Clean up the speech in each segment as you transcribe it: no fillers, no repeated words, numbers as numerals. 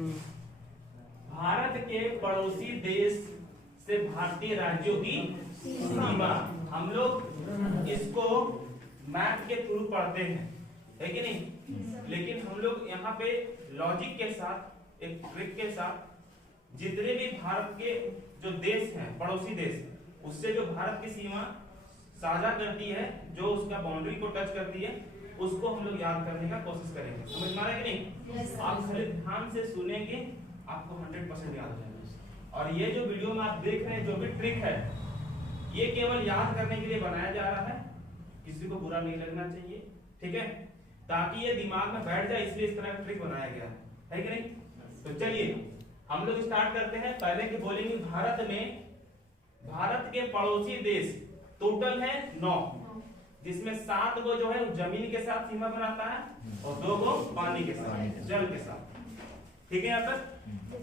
भारत के पड़ोसी देश से भारतीय राज्यों की सीमा। हम लोग इसको मैप के थ्रू पढ़ते हैं, है कि नहीं? लेकिन हम लोग यहाँ पे लॉजिक के साथ, एक ट्रिक के साथ, जितने भी भारत के जो देश हैं, पड़ोसी देश, उससे जो भारत की सीमा साझा करती है, जो उसका बाउंड्री को टच करती है, उसको हम लोग याद करने का कोशिश करेंगे। समझ में आ रहा है कि नहीं? आप खाली ध्यान से सुनेंगे, आपको 100% याद हो जाएगा। और ये जो वीडियो में आप देख रहे हैं, जो भी ट्रिक है, ये केवल याद करने के लिए बनाया जा रहा है, किसी को बुरा नहीं लगना चाहिए, ठीक है? ताकि ये दिमाग में बैठ जाए, इसलिए इस तरह का ट्रिक बनाया गया है कि नहीं? तो चलिए हम लोग स्टार्ट करते हैं। पहले की बोलेंगे भारत में, भारत के पड़ोसी देश टोटल है 9, जिसमें 7 को जो है जमीन के साथ सीमा बनाता है और 2 को पानी के साथ, जल के साथ, ठीक है? यहाँ तक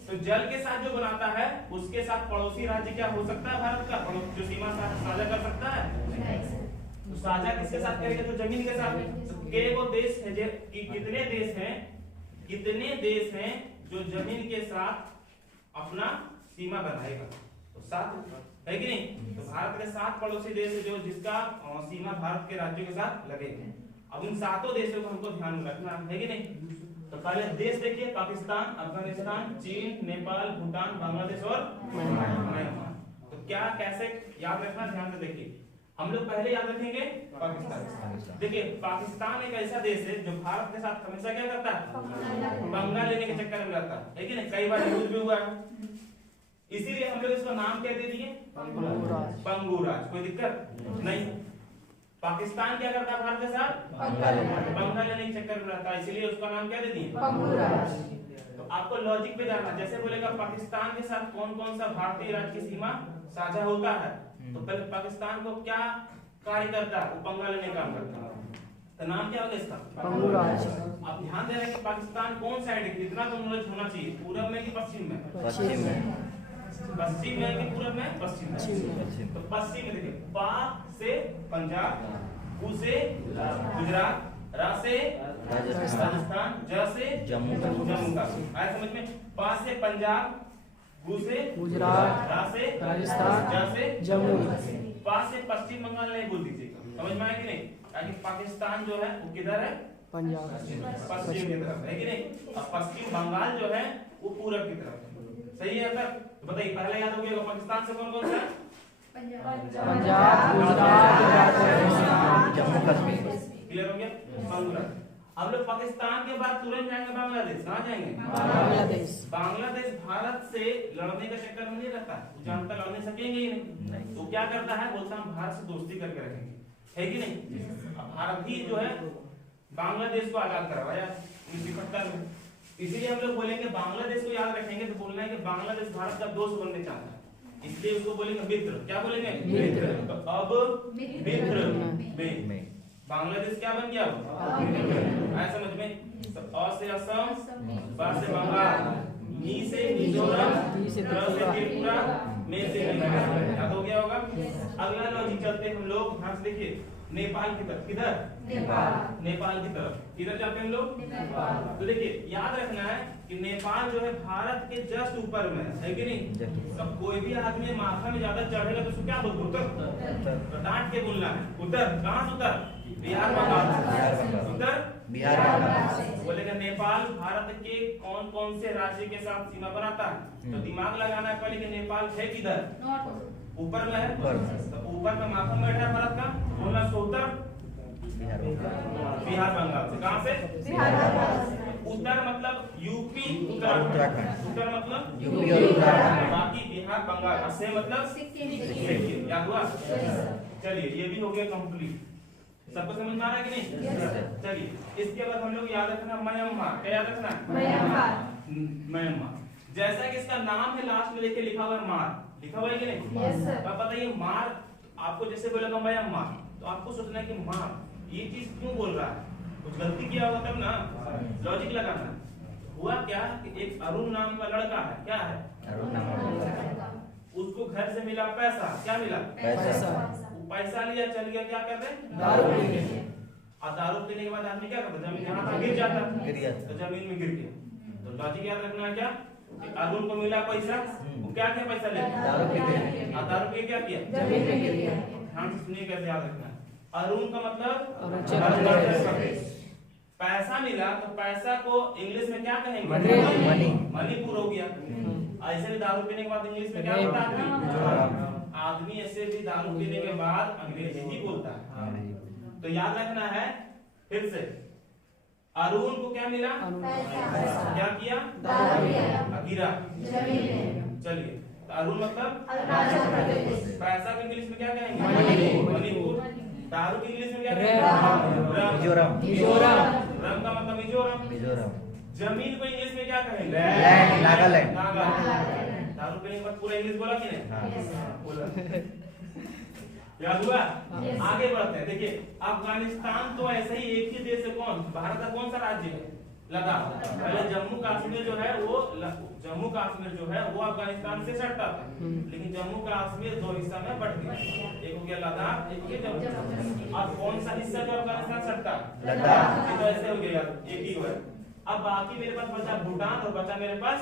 तो जल के साथ जो बनाता है, उसके साथ पड़ोसी राज्य क्या हो सकता है? भारत का जो सीमा साझा कर सकता है, तो साझा किसके साथ करेगा? तो जमीन के साथ। तो के वो देश है कि कितने देश हैं जो जमीन के साथ अपना सीमा बनाएगा? तो 7 है कि नहीं? तो भारत के 7 पड़ोसी देश है जो जिसका सीमा भारत के राज्यों के साथ लगेगा। अब उन 7 देशों को हमको ध्यान में रखना है कि नहीं? तो पहले देश देखिए, पाकिस्तान, अफगानिस्तान, चीन, नेपाल, भूटान, बांग्लादेश और म्यांमार। तो क्या कैसे याद रखना, ध्यान से देखिए। हम लोग पहले याद रखेंगे पाकिस्तान। देखिए पाकिस्तान एक ऐसा देश है जो भारत के साथ हमेशा क्या करता है? पंगा लेने के चक्कर में रहता है कि नहीं? कई बार यूज भी हुआ है, इसीलिए हम लोग इसका नाम क्या दे दिए? पंगुराज। कोई दिक्कत नहीं। पाकिस्तान क्या करता है भारत के साथ? पंगा लेने के चक्कर में रहता है, इसीलिए उसका नाम क्या दे दिए? पंगुराज। तो आपको लॉजिक पे जाना, जैसे बोलेगा पाकिस्तान के साथ कौन कौन सा भारतीय राज्य की सीमा साझा होता है, तो पहले पाकिस्तान को क्या कार्य करता है? वो पंगा लेने का काम करता है, तो नाम क्या होगा इसका? पंगुराज। अब ध्यान देना कि पाकिस्तान कौन साइड है, इतना तो नॉलेज होना चाहिए, पूरब में कि पश्चिम में? पश्चिम में। पश्चिम में कि पूरब में? पश्चिम में। तो पश्चिम में देखिए, पा से पंजाब, पू से गुजरात, रा से राजस्थान, ज से जम्मू कश्मीर। आया समझ में? पा से पंजाब, गु से गुजरात, रा से राजस्थान, ज से जम्मू। पा से पश्चिम बंगाल नहीं बोल दीजिएगा, समझ में आया कि नहीं? ताकि पाकिस्तान जो है वो किधर है? पंजाब, पश्चिम की तरफ, है कि नहीं? अब पश्चिम बंगाल जो है वो पूरब की तरफ है। सही है सर? तो बताइए पहले याद हो गया पाकिस्तान से कौन कौन सा? पंजाब, गुजरात, राजस्थान, जम्मू कश्मीर। क्लियर हो गया? बांग्लादेश। अब लोग पाकिस्तान के बाद तुरंत जाएंगे बांग्लादेश। कहाँ जाएंगे? बांग्लादेश। बांग्लादेश भारत से लड़ने का चक्कर में नहीं रहता, जहां तक लड़ने सकेंगे ही नहीं। तो क्या करता है? बोलता हम भारत से दोस्ती करके रखेंगे, है कि नहीं? भारत ही जो है बांग्लादेश को आजाद करवाया 1971 में। इसीलिए हम लोग बोलेंगे बांग्लादेश को याद रखेंगे तो बोलना है कि बांग्लादेश भारत का दोस्त बनने चाहता है, इसलिए उसको बोलेंगे मित्र। क्या बोलेंगे? मित्र। तो अब मित्र में बांग्लादेश क्या बन गया? आया समझ में? अ से असम, ब से बंगाल, नी से मिजोरम, त्र से त्रिपुरा, में से मेघालय। याद हो गया होगा? अगला लॉजिक चलते हम लोग, ध्यान से देखिए, नेपाल की तरफ। किधर? नेपाल की तरफ। किधर जाते हैं हम लोग? नेपाल। तो देखिए याद रखना है कि नेपाल जो है भारत के जस्ट ऊपर में है कि नहीं? सब कोई भी आदमी माथा में ज्यादा चढ़ेगा तो उसको क्या बोलते? उत्तर। तो डांट के बोलना है उत्तर। कहाँ से उत्तर? बिहार बंगाल। उत्तर बिहार बंगाल। बोलेगा नेपाल भारत के कौन कौन से राज्य के साथ सीमा बनाता है? तो दिमाग लगाना है पहले कि नेपाल है किधर? ऊपर में है। तो ऊपर में माथा में बैठा है भारत का, बोलना उत्तर बिहार बंगाल से। कहां से? बिहार बंगाल। उत्तर मतलब यूपी उत्तराखंड, उत्तर मतलब यूपी और उत्तराखंड, बाकी बिहार बंगाल से मतलब सिक्किम। याद हुआ? चलिए ये भी हो गया कंप्लीट। सबको समझ में आ रहा है कि नहीं? चलिए इसके बाद हम लोग याद रखना म्यांमार। क्या याद रखना? म्यांमार। जैसा कि इसका नाम है, लास्ट में देखिए लिखा हुआ है मार, लिखा हुआ है कि नहीं? अब बताइए मार आपको जैसे बोलेगा म्यांमार, तो आपको सोचना है कि मार ये चीज क्यों बोल रहा है? कुछ गलती किया होगा तब ना, लॉजिक लगाना। हुआ क्या कि एक अरुण नाम का लड़का है, क्या है? अरुण नाम का लड़का। उसको घर से मिला पैसा। क्या मिला? पैसा। पैसा लिया, चल गया, क्या कर रहे? दारू पीने। और दारू पीने के बाद आदमी क्या करता? जमीन जहां गिर जाता, तो जमीन में गिर गया। तो लॉजिक याद रखना है क्या कि अरुण को मिला पैसा, वो क्या किया पैसा ले दारू पी क्या किया ध्यान से सुनिए कैसे याद रखना है। अरुण का मतलब पैसा मिला, तो पैसा को इंग्लिश में क्या कहेंगे मणिपुर हो गया। ऐसे भी दारू पीने के बाद इंग्लिश में क्या बोलता है आदमी, ऐसे भी दारू पीने के बाद अंग्रेजी ही बोलता है। तो याद रखना है फिर से, अरुण को क्या मिला क्या किया गिरा। चलिए, तो अरुण मतलब पैसा को इंग्लिश में क्या कहेंगे मणिपुर। दारू की इंग्लिश में क्या कहेंगे मिजोरम। रम का मतलब मिजोरम। जमीन को इंग्लिश में क्या कहेंगे नागालैंड। दारू पीने के बाद पूरा इंग्लिश बोला कि नहीं बोला याद हुआ। आगे बढ़ते हैं। देखिए अफगानिस्तान तो ऐसे ही एक ही देश है। कौन भारत का कौन सा राज्य है लद्दाख। पहले जम्मू कश्मीर जो है वो अफगानिस्तान से सटता था, लेकिन जम्मू कश्मीर दो हिस्सा में बट गया, एक हो गया लद्दाख, एक हो गया जम्मू। और कौन सा हिस्सा जो अफगानिस्तान सटता लद्दाख, तो ऐसे हो गया एक ही हुआ। अब बाकी मेरे पास बचा भूटान और बचा मेरे पास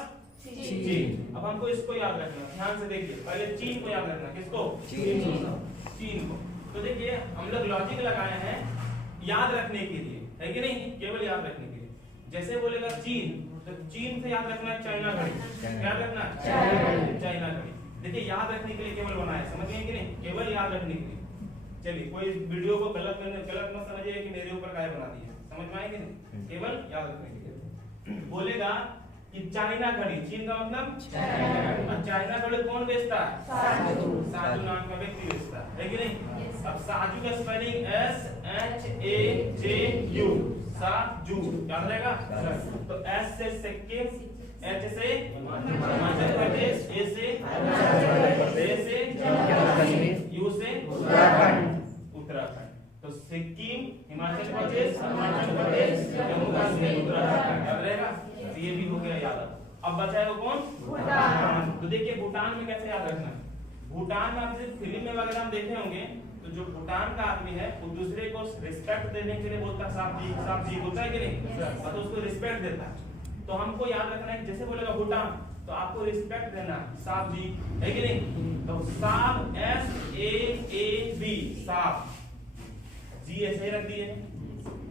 चीन। अब हमको इसको याद रखना, ध्यान से देखिए। पहले चीन को याद रखना, किसको चीन को। तो देखिए हम लोग लॉजिक लगाए हैं याद रखने के लिए, है कि नहीं, केवल याद रखने के लिए। जैसे बोलेगा चीन, तो चीन से याद रखना चाइना घड़ी। याद रखना चाइना घड़ी। देखिए याद रखने के लिए केवल बनाया, समझ गए कि नहीं, केवल याद रखने के लिए। चलिए, कोई वीडियो को गलत मत समझिए कि मेरे ऊपर काय बना दिया, समझ में आएगी नहीं, केवल याद रखने के लिए। बोलेगा कि चाइना घड़ी, चीन का मतलब चाइना घड़ी कौन बेचता है साजू नाम का व्यक्ति बेचता है कि नहीं। अब साजू का स्पेलिंग SHAJU, साजू याद रहेगा। तो S से सिक्किम, H से हिमाचल प्रदेश, A से U से उत्तराखंड। तो सिक्किम, हिमाचल प्रदेश, अरुणाचल प्रदेश, जम्मू कश्मीर, उत्तराखंड याद रहेगा। तो ये भी हो गया याद। अब बचा है वो कौन भूटान। तो देखिए भूटान में कैसे याद रखना है। भूटान में आप फिल्म में वगैरह हम देखे होंगे, तो जो भूटान का आदमी है वो दूसरे को रिस्पेक्ट देने के लिए बोलता है साहब जी होता है कि नहीं, तो उसको रिस्पेक्ट देता है। तो हमको याद रखना है जैसे बोलेगा भूटान तो आपको रिस्पेक्ट देना साहब जी, है कि नहीं। तो साहब SAAB साहब, जी ऐसे रख दिए।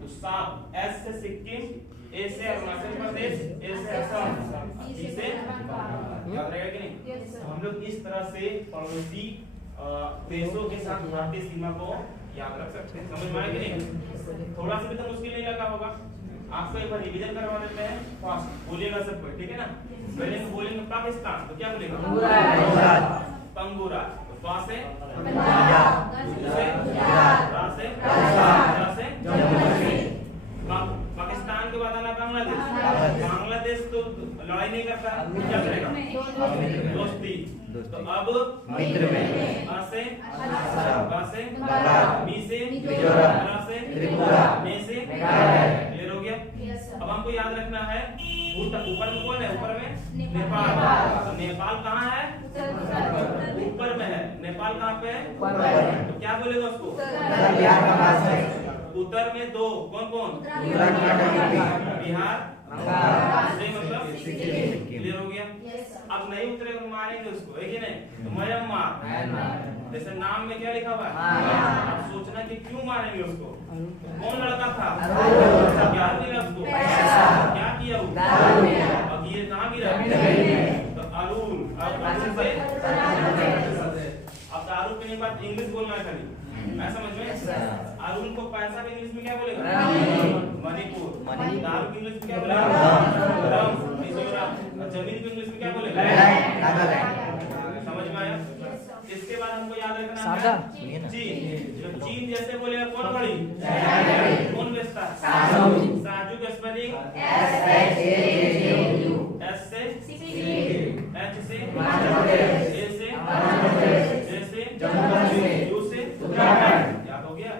तो साहब, S से सिक्किम, A से अरुणाचल प्रदेश, A से असम, C से याद रहेगा कि नहीं। तो हम लोग इस तरह से पड़ोसी देशों के साथ भारतीय सीमा को याद रख सकते हैं, समझ में आया कि नहीं। थोड़ा सा भी तो मुश्किल नहीं लगा होगा। आपको एक बार रिवीजन करवा देते हैं, फास्ट बोलिएगा सबको, ठीक है ना। पहले बोलेंगे पाकिस्तान, तो क्या बोलेगा पंगूरा। तो से पाकिस्तान के बाद आना बांग्लादेश। बांग्लादेश तो लड़ाई नहीं करता, क्या करेगा दोस्ती। तो अब मित्र में आ से मी से त्रिपुरा, में से क्लियर हो गया। अब हमको याद रखना है ऊपर में कौन है, ऊपर में नेपाल। नेपाल कहाँ है ऊपर में है। नेपाल कहाँ पे है, तो क्या बोलेगा उसको उत्तर में दो कौन बिहार से मतलब क्लियर हो गया। अब नहीं उतरेगा तो मारेंगे उसको, है कि नहीं। तो म्यांमार, जैसे नाम में क्या लिखा हुआ है, आप सोचना कि क्यों मारेंगे उसको, कौन लड़का था, क्या मिला उसको, क्या किया वो, अब ये कहाँ गिरा, तो अरुण। अब दारू पीने के बाद इंग्लिश बोलना है खाली, मैं समझ में। अरुण को पैसा भी इंग्लिश में क्या बोलेगा मणिपुर। दारू की इंग्लिश में क्या बोलेगा मिजोरम। जमीन की इंग्लिश में क्या बोलेगा नागालैंड। समझ में आया। इसके बाद हमको याद रखना है चीन। जो चीन जैसे बोलेगा कौन घड़ी, कौन बेचता है साजू का स्पेलिंग S से H से A से J से U से याद हो गया।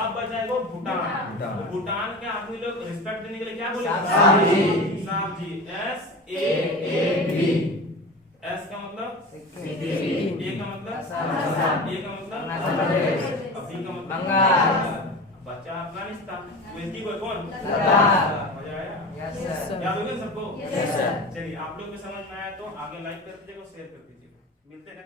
अब बचाएगा भूटान। तो भूटान के आदमी लोग रिस्पेक्ट देने के लिए क्या बोलेगा साहब जी। SAAB, S का मतलब A का मतलब A का मतलब B का मतलब बच्चा अफगानिस्तान। कौन मजा आया। सर। याद हो गया सबको? Yes, sir। चलिए आप लोग को समझ में आया तो आगे लाइक कर दीजिएगा, शेयर कर दीजिएगा। मिलते हैं।